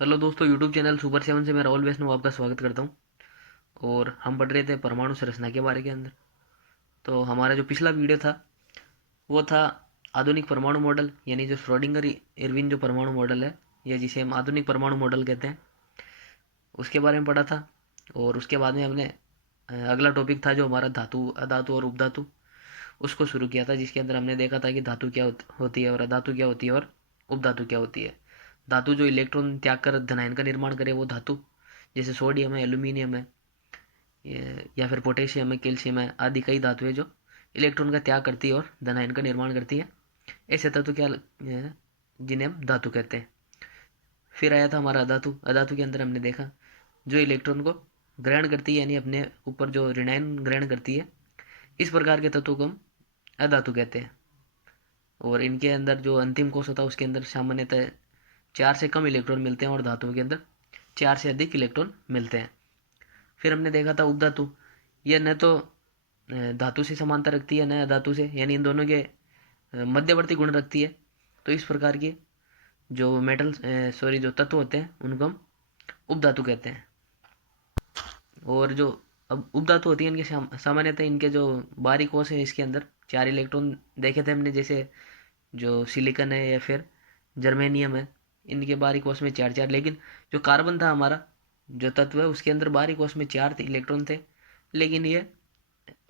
Hello दोस्तों, YouTube channel super seven से मैं राहुल वैष्णव आपका स्वागत करता हूँ। और हम पढ़ रहे थे परमाणु संरचना के बारे के अंदर। तो हमारा जो पिछला वीडियो था वो था आधुनिक परमाणु मॉडल, यानी जो श्रोडिंगर इरविन जो परमाणु मॉडल है, या जिसे हम आधुनिक परमाणु मॉडल कहते हैं, उसके बारे में पढ़ा था। और उसके बाद में हमने अगला टॉपिक था जो हमारा धातु, अधातु और उपधातु, उसको शुरू किया था, जिसके अंदर हमने देखा था कि धातु क्या होती है और अधातु क्या होती है और उपधातु क्या होती है। धातु जो इलेक्ट्रॉन त्याग कर धनायन का निर्माण करे वो धातु, जैसे सोडियम है, एल्यूमिनियम है, या फिर पोटेशियम है, कैल्शियम है, आदि कई धातु है जो इलेक्ट्रॉन का त्याग करती है और धनायन का निर्माण करती है। ऐसे तत्व क्या जिन्हें हम धातु कहते हैं। फिर आया था हमारा अधातु। अधातु के अंदर हमने देखा जो इलेक्ट्रॉन को ग्रहण करती है, यानी अपने ऊपर जो ऋणायन ग्रहण करती है, इस प्रकार के तत्वों को हम अधातु कहते हैं। और इनके अंदर जो अंतिम कोश होता है उसके अंदर सामान्यतः 4 से कम इलेक्ट्रॉन मिलते हैं और धातुओं के अंदर 4 से अधिक इलेक्ट्रॉन मिलते हैं। फिर हमने देखा था उपधातु। यह न तो धातु से समानता रखती है न अधातु से, यानी इन दोनों के मध्यवर्ती गुण रखती है। तो इस प्रकार के जो मेटल सॉरी जो तत्व होते हैं उनको हम उपधातु कहते हैं। और जो अब उपधातु होती है इनके सामान्यतः इनके जो बाहरी कोश है इसके अंदर 4 इलेक्ट्रॉन देखे थे हमने, जैसे जो सिलिकन है या फिर जर्मेनियम है, इनके बाहरी कोश में 4 4। लेकिन जो कार्बन था हमारा जो तत्व है उसके अंदर बाहरी कोश में 4 इलेक्ट्रॉन थे, लेकिन ये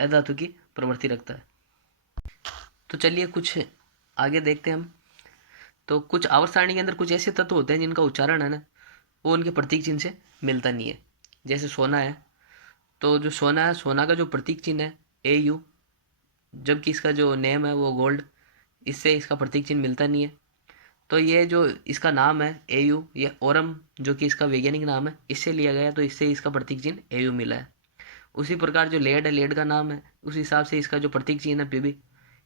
अधातु की प्रवृत्ति रखता है। तो चलिए कुछ आगे देखते हैं हम। तो कुछ आवर्त सारणी के अंदर कुछ ऐसे तत्व होते हैं जिनका उच्चारण है ना, वो उनके प्रतीक चिन्ह से मिलता नहीं है। जैसे सोना है, तो जो सोना है, सोना का जो प्रतीक चिन्ह है AU, जबकि इसका जो नेम है वो गोल्ड, इससे इसका प्रतीक चिन्ह मिलता नहीं है। तो ये जो इसका नाम है AU, ये ओरम जो कि इसका वैज्ञानिक नाम है, इससे लिया गया है, तो इससे इसका प्रतीक चिन्ह AU मिला है। उसी प्रकार जो लेड है, लेड का नाम है, उस हिसाब से इसका जो प्रतीक चिन्ह है PB,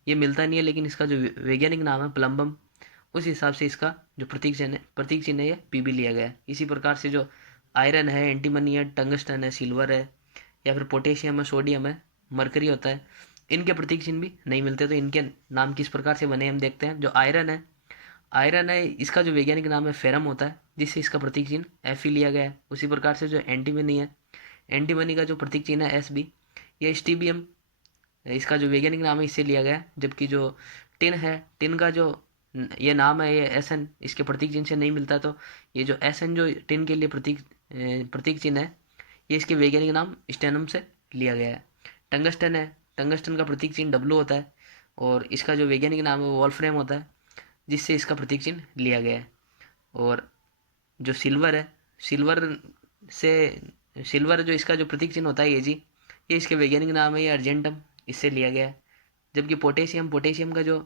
ये मिलता नहीं है, लेकिन इसका जो वैज्ञानिक नाम है प्लम्बम, उस हिसाब से इसका जो प्रतीक चिन्ह है ये PB लिया गया है। इसी प्रकार से जो आयरन है, एंटीमनी है, टंगस्टन है, सिल्वर है, या फिर पोटेशियम है, सोडियम है, मरकरी होता है, इनके प्रतीक चिन्ह भी नहीं मिलते। तो इनके नाम किस प्रकार से बने हम देखते हैं। जो आयरन है इसका जो वैज्ञानिक नाम है फेरम होता है, जिससे इसका प्रतीक चिन्ह Fe लिया गया है। उसी प्रकार से जो एंटीमनी है, एंटीमनी का जो प्रतीक चिन्ह है SB, ये स्टीबियम, इसका जो वैज्ञानिक नाम है इससे लिया गया है। जबकि जो टिन है, टिन का जो ये नाम है, ये SN, इसके प्रतीक चिन्ह से नहीं मिलता। तो ये जो SN जो टिन के लिए प्रतीक चिन्ह है, ये इसके वैज्ञानिक नाम स्टेनम से लिया गया है। टंगस्टन है, टंगस्टन का प्रतीक चिन्ह W होता है, और इसका जो वैज्ञानिक नाम है वो वॉल्फ्रेम होता है, जिससे इसका प्रतीक चिन्ह लिया गया है। और जो सिल्वर है, सिल्वर से सिल्वर जो इसका जो प्रतीक चिन्ह होता है AG, ये इसके वैज्ञानिक नाम है, ये अर्जेंटम, इससे लिया गया है। जबकि पोटेशियम का जो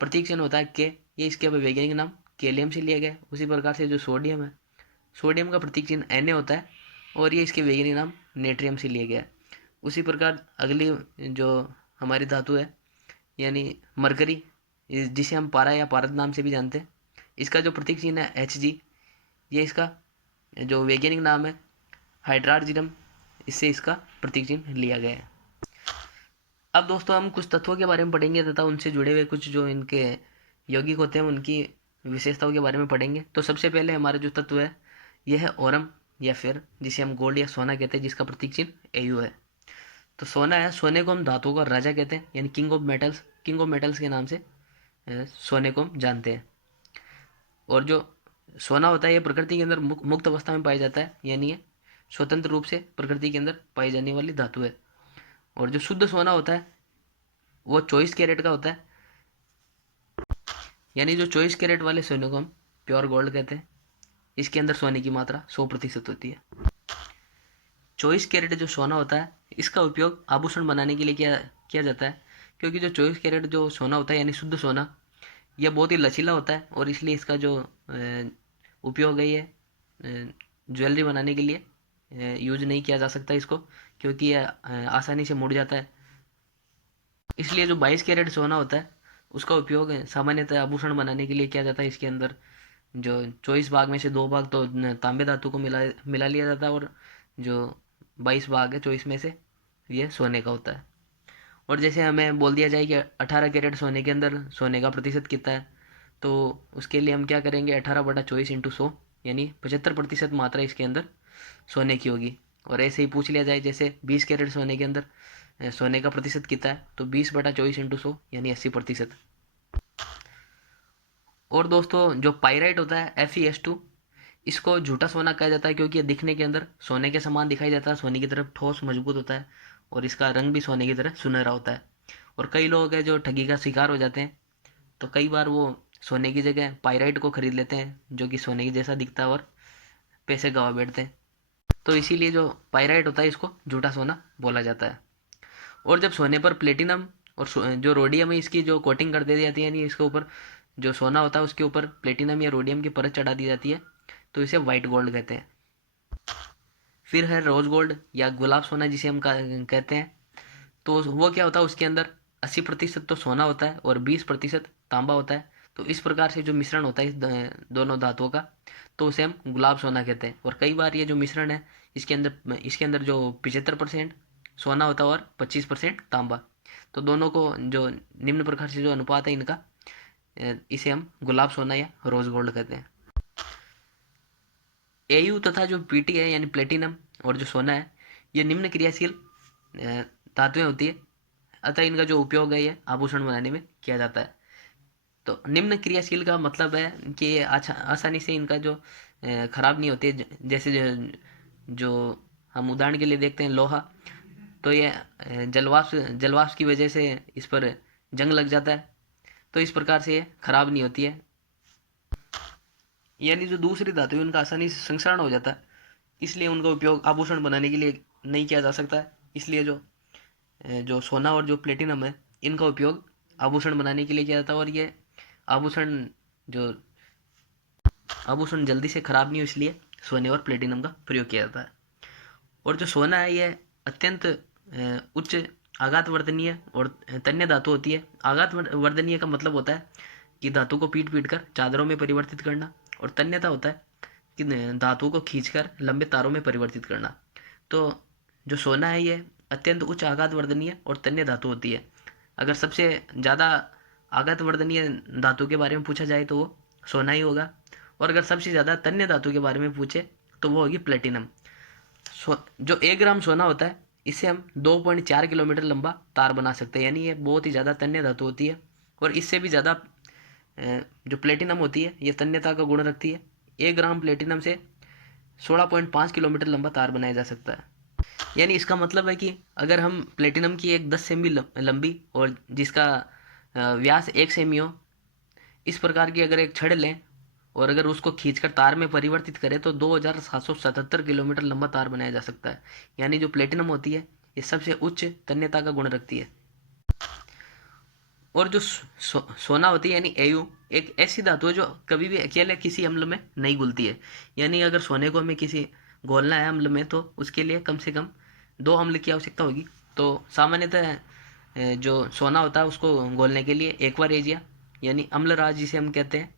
प्रतीक चिन्ह होता है K, ये इसके वैज्ञानिक नाम केलियम से लिया गया है। उसी प्रकार से जो सोडियम है, सोडियम का प्रतीक चिन्ह Na होता है, और ये इसके वैज्ञानिक नाम नेट्रियम से लिया गया है। उसी प्रकार अगली जो हमारी धातु है, यानी मरकरी, जिसे हम पारा या पारद नाम से भी जानते हैं, इसका जो प्रतीक चिन्ह है Hg, ये इसका जो वैज्ञानिक नाम है हाइड्रार्जिनम, इससे इसका प्रतीक चिन्ह लिया गया है। अब दोस्तों हम कुछ तत्वों के बारे में पढ़ेंगे तथा उनसे जुड़े हुए कुछ जो इनके यौगिक होते हैं उनकी विशेषताओं के बारे में पढ़ेंगे। तो सबसे पहले हमारा जो तत्व है यह है ओरम, या फिर जिसे हम गोल्ड या सोना कहते हैं, जिसका प्रतीक चिन्ह AU है। तो सोना है, सोने को हम धातुओं का राजा कहते हैं, यानी किंग ऑफ मेटल्स के नाम से सोने को हम जानते हैं। और जो सोना होता है ये प्रकृति के अंदर मुक्त अवस्था में पाया जाता है, यानी ये स्वतंत्र रूप से प्रकृति के अंदर पाई जाने वाली धातु है। और जो शुद्ध सोना होता है वो 24 कैरेट का होता है, यानी जो 24 कैरेट वाले सोने को हम प्योर गोल्ड कहते हैं। इसके अंदर सोने की मात्रा 100% होती है। 24 कैरेट जो सोना होता है इसका उपयोग आभूषण बनाने के लिए किया किया जाता है, क्योंकि जो 24 कैरेट जो सोना होता है यानी शुद्ध सोना, यह बहुत ही लचीला होता है, और इसलिए इसका जो उपयोग है ये ज्वेलरी बनाने के लिए यूज नहीं किया जा सकता इसको, क्योंकि यह आसानी से मुड़ जाता है। इसलिए जो 22 कैरेट सोना होता है उसका उपयोग सामान्यतः आभूषण बनाने के लिए किया जाता है। इसके अंदर जो 24 भाग में से 2 भाग तो तांबे धातु को मिला मिला लिया जाता है, और जो 22 भाग है 24 में से ये सोने का होता है। और जैसे हमें बोल दिया जाए कि 18 कैरेट सोने के अंदर सोने का प्रतिशत कितना है, तो उसके लिए हम क्या करेंगे, 18/24 × 100, यानी 75% मात्रा इसके अंदर सोने की होगी। और ऐसे ही पूछ लिया जाए जैसे 20 कैरेट सोने के अंदर सोने का प्रतिशत कितना है, तो 20/24 × 100 यानी 80%। और दोस्तों जो पाइराइट होता है Fe2, इसको झूठा सोना कहा जाता है क्योंकि ये दिखने के अंदर सोने के समान दिखाई देता है, सोने की तरफ ठोस मजबूत होता है और इसका रंग भी सोने की तरह सुनहरा होता है। और कई लोग हैं जो ठगी का शिकार हो जाते हैं, तो कई बार वो सोने की जगह पाइराइट को खरीद लेते हैं जो कि सोने की जैसा दिखता है और पैसे गंवा बैठते हैं। तो इसीलिए जो पाइराइट होता है इसको झूठा सोना बोला जाता है। और जब सोने पर प्लेटिनम और जो रोडियम है इसकी जो कोटिंग कर दी जाती है, यानी इसके ऊपर जो सोना होता है उसके ऊपर प्लेटिनम या रोडियम की परत चढ़ा दी जाती है, तो इसे वाइट गोल्ड कहते हैं। फिर है रोज गोल्ड या गुलाब सोना जिसे हम कहते हैं। तो वो क्या होता है, उसके अंदर 80% तो सोना होता है और 20% तांबा होता है। तो इस प्रकार से जो मिश्रण होता है इस दोनों धातुओं का, तो उसे हम गुलाब सोना कहते हैं। और कई बार ये जो मिश्रण है इसके अंदर जो 75% सोना होता है और 25% तांबा, तो दोनों को जो निम्न प्रकार से जो अनुपात है इनका, इसे हम गुलाब सोना या रोज गोल्ड कहते हैं। एयू तथा जो पीटी है यानी प्लेटिनम और जो सोना है, ये निम्न क्रियाशील धातुएं होती है, अतः इनका जो उपयोग है ये आभूषण बनाने में किया जाता है। तो निम्न क्रियाशील का मतलब है कि ये आसानी से इनका जो खराब नहीं होती है। जैसे जो हम उदाहरण के लिए देखते हैं लोहा, तो ये जलवाष्प की वजह से इस पर जंग लग जाता है, तो इस प्रकार से ये खराब नहीं होती है। यानी जो दूसरी धातु है उनका आसानी से संक्षरण हो जाता है, इसलिए उनका उपयोग आभूषण बनाने के लिए नहीं किया जा सकता है। इसलिए जो जो सोना और जो प्लेटिनम है इनका उपयोग आभूषण बनाने के लिए किया जाता है। और ये आभूषण जो आभूषण जल्दी से खराब नहीं हो, इसलिए सोने और प्लेटिनम का प्रयोग किया जाता है। और जो सोना है ये अत्यंत उच्च आघात वर्धनीय और तन्य धातु होती है। आघात वर्धनीय का मतलब होता है कि धातु को पीट पीट कर चादरों में परिवर्तित करना, और तन्यता होता है कि धातुओं को खींचकर लंबे तारों में परिवर्तित करना। तो जो सोना है ये अत्यंत उच्च आघात वर्धनीय और तन्य धातु होती है। अगर सबसे ज़्यादा आघात वर्धनीय धातु के बारे में पूछा जाए तो वो सोना ही होगा, और अगर सबसे ज़्यादा तन्य धातु के बारे में पूछे तो वो होगी प्लेटिनम। जो 1 ग्राम सोना होता है इससे हम 2.4 किलोमीटर लंबा तार बना सकते हैं, यानी ये बहुत ही ज़्यादा तन्य धातु होती है। और इससे भी ज़्यादा जो प्लेटिनम होती है ये तन्यता का गुण रखती है। 1 ग्राम प्लेटिनम से 16.5 किलोमीटर लंबा तार बनाया जा सकता है। यानी इसका मतलब है कि अगर हम प्लेटिनम की एक 10 सेमी लंबी और जिसका व्यास 1 सेमी हो, इस प्रकार की अगर एक छड़ लें और अगर उसको खींचकर तार में परिवर्तित करें तो 2777 किलोमीटर लंबा तार बनाया जा सकता है। यानी जो प्लेटिनम होती है ये सबसे उच्च तन्यता का गुण रखती है। और जो सोना होती है यानी एयू, एक ऐसी धातु है जो कभी भी अकेले किसी अम्ल में नहीं घुलती है। यानी अगर सोने को हमें किसी घोलना है अम्ल में तो उसके लिए कम से कम 2 अम्ल की आवश्यकता होगी। तो सामान्यतः जो सोना होता है उसको घोलने के लिए एक्वारेजिया यानी अम्लराज जिसे हम कहते हैं,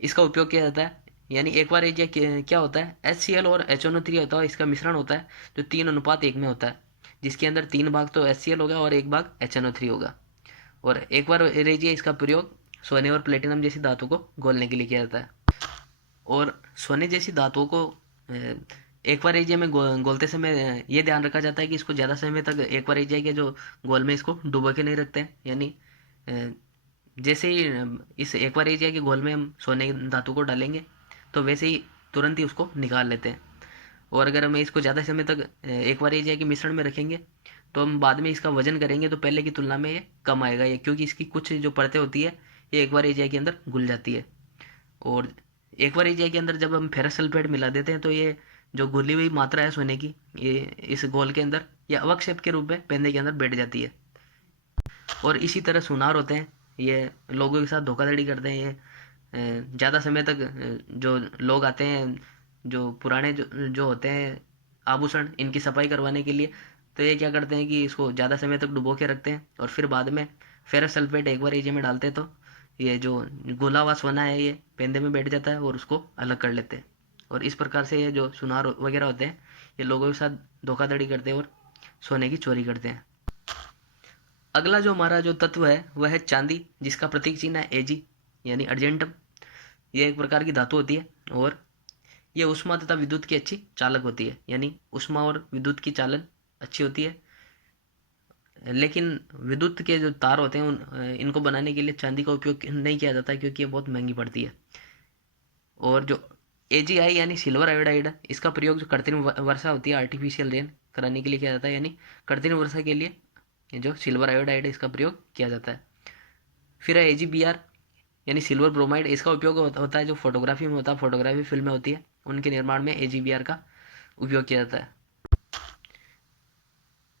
इसका उपयोग किया जाता है। यानी एक्वारेजिया क्या होता है, HCl और HNO3 होता है, इसका मिश्रण होता है जो 3:1 में होता है, जिसके अंदर 3 भाग तो HCl होगा और 1 भाग HNO3 होगा। और एक बार एरेजिया इसका प्रयोग सोने और प्लेटिनम जैसी धातु को घोलने के लिए किया जाता है। और सोने जैसी धातुओं को एक बार एरिया में घोलते समय ये ध्यान रखा जाता है कि इसको ज़्यादा समय तक एक बार एरिया के जो घोल में इसको डुबो के नहीं रखते हैं। यानी जैसे ही इस एक बार एरिया के घोल में हम सोने की धातु को डालेंगे तो वैसे ही तुरंत ही उसको निकाल लेते हैं। और अगर हम इसको ज़्यादा समय तक एक बार एरिया के मिश्रण में रखेंगे तो हम बाद में इसका वजन करेंगे तो पहले की तुलना में ये कम आएगा, ये क्योंकि इसकी कुछ जो परतें होती है ये एक बार एरिया के अंदर घुल जाती है। और एक बार एरिया के अंदर जब हम फेरस सल्फेट मिला देते हैं तो ये जो घुली हुई मात्रा है सोने की ये इस घोल के अंदर या अवक्षेप के रूप में पेंदे के अंदर बैठ जाती है। और इसी तरह सुनार होते हैं, ये लोगों के साथ धोखाधड़ी करते हैं। ये ज़्यादा समय तक जो लोग आते हैं जो पुराने जो होते हैं आभूषण इनकी सफाई करवाने के लिए, तो ये क्या करते हैं कि इसको ज़्यादा समय तक डुबो के रखते हैं और फिर बाद में फेरस सल्फेट एक बार एरिया में डालते हैं तो ये जो घुला हुआ सोना है ये पेंदे में बैठ जाता है और उसको अलग कर लेते हैं। और इस प्रकार से ये जो सुनार वगैरह होते हैं ये लोगों के साथ धोखाधड़ी करते हैं और सोने की चोरी करते हैं। अगला जो हमारा जो तत्व है वह है चांदी, जिसका प्रतीक चिन्ह है Ag यानी अर्जेंटम। यह एक प्रकार की धातु होती है और ये ऊष्मा तथा विद्युत की अच्छी चालक होती है, यानी ऊष्मा और विद्युत की चालन अच्छी होती है। लेकिन विद्युत के जो तार होते हैं इनको बनाने के लिए चांदी का उपयोग नहीं किया जाता, क्योंकि ये बहुत महंगी पड़ती है। और जो AgI यानी सिल्वर आयोडाइड है, इसका प्रयोग जो कृत्रिम वर्षा होती है, आर्टिफिशियल रेन कराने के लिए किया जाता है, यानी कृत्रिम वर्षा के लिए ये जो सिल्वर आयोडाइड है इसका प्रयोग किया जाता है। फिर है AgBr यानी सिल्वर ब्रोमाइड, इसका उपयोग होता है जो फोटोग्राफी में होता है, फोटोग्राफी फिल्में होती है उनके निर्माण में AgBr का उपयोग किया जाता है।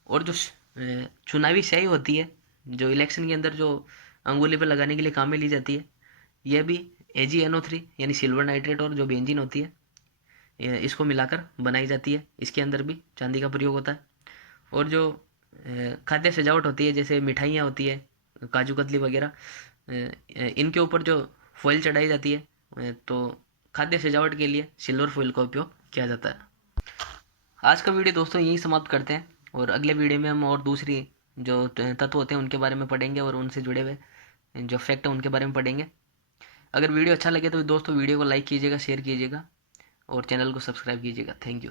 और जो चुनावी स्याही होती है, जो इलेक्शन के अंदर जो अंगुली पर लगाने के लिए काम में ली जाती है, यह भी AgNO3 यानी सिल्वर नाइट्रेट और जो बेंजीन होती है इसको मिलाकर बनाई जाती है। इसके अंदर भी चांदी का प्रयोग होता है। और जो खाद्य सजावट होती है, जैसे मिठाइयाँ होती है, काजू कतली वगैरह, इनके ऊपर जो फॉइल चढ़ाई जाती है, तो खाद्य सजावट के लिए सिल्वर फॉइल का उपयोग किया जाता है। आज का वीडियो दोस्तों यही समाप्त करते हैं, और अगले वीडियो में हम और दूसरी जो तत्व होते हैं उनके बारे में पढ़ेंगे, और उनसे जुड़े हुए जो फैक्ट है उनके बारे में पढ़ेंगे। अगर वीडियो अच्छा लगे तो दोस्तों वीडियो को लाइक कीजिएगा, शेयर कीजिएगा और चैनल को सब्सक्राइब कीजिएगा। Thank you.